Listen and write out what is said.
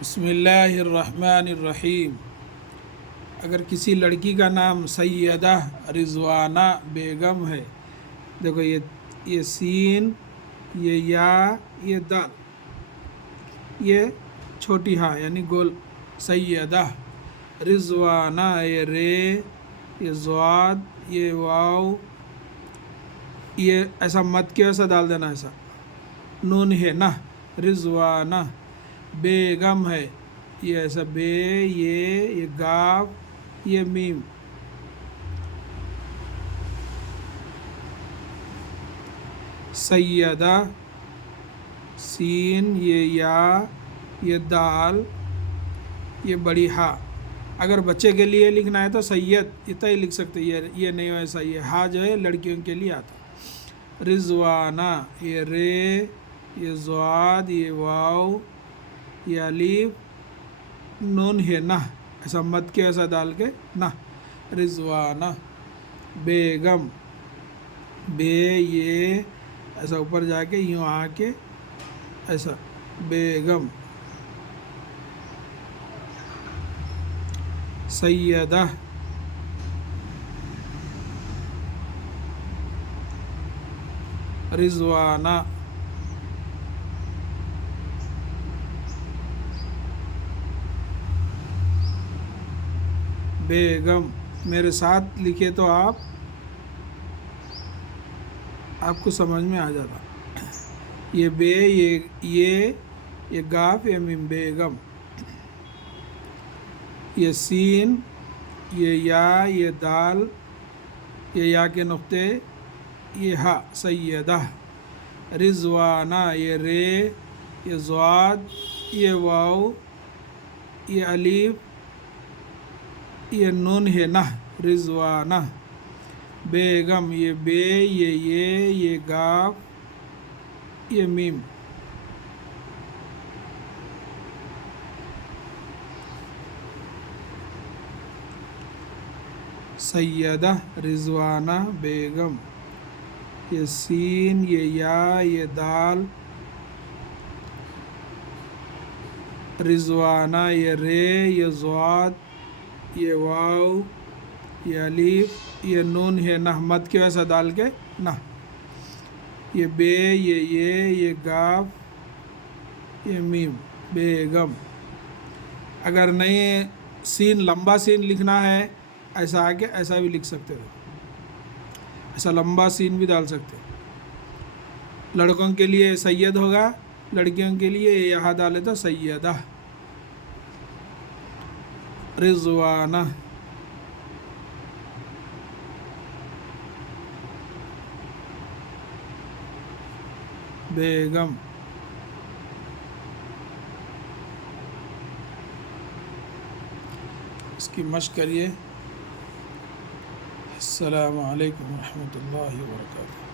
بسم اللہ الرحمن الرحیم۔ اگر کسی لڑکی کا نام سیدہ رضوانہ بیگم ہے، دیکھو یہ سین، یہ یا، یہ دال، یہ چھوٹی ہاں یعنی گول، سیدہ رضوانہ، یہ رے، یہ زواد، یہ واو، یہ ایسا مت کے ایسا ڈال دینا، ایسا نون ہے نا، رضوانہ بیگم ہے، یہ ایسا بے، یہ گاف، یہ میم، سیدہ سین، یہ یا، یہ دال، یہ بڑی ہا۔ اگر بچے کے لیے لکھنا ہے تو سید اتنا ہی لکھ سکتے، یہ نہیں ہو ایسا، یہ ہا جو ہے لڑکیوں کے لیے آتا۔ رضوانہ، یہ رے، یہ زواد، یہ واو، یہ الف، نون ہے نہ، ایسا مت کے ایسا ڈال کے نہ، رضوانہ بیگم، بے، یہ ایسا اوپر جا کے یوں آ کے ایسا، بیگم، سیدہ رضوانہ بیگم۔ میرے ساتھ لکھے تو آپ کو سمجھ میں آ جاتا۔ یہ بے، یہ گاف، یہ میم، بیگم، یہ سین، یہ یا، یہ دال، یہ یا کے نقطے، یہ ہا، سیدہ رضوانہ، یہ رے، یہ زواد، یہ واو، یہ الف، یہ نون ہے نہ، رضوانہ بیگم، یہ بے، یہ گاف، یہ میم، سیدہ رضوانہ بیگم، یہ سین، یہ یا، یہ دال، رضوانہ، یہ رے، یہ زواد، یہ واو، یہ الف، یہ نون ہے نہ، مت کے ویسا ڈال کے نہ، یہ بے، یہ گاف، یہ میم، بیگم۔ اگر نہیں سین لمبا سین لکھنا ہے، ایسا آ کے ایسا بھی لکھ سکتے ہو، ایسا لمبا سین بھی ڈال سکتے ہو۔ لڑکوں کے لیے سید ہوگا، لڑکیوں کے لیے یہاں ڈالے تو سیدہ رضوانہ بیگم۔ اس کی مشق کریے۔ السلام علیکم ورحمۃ اللہ وبرکاتہ۔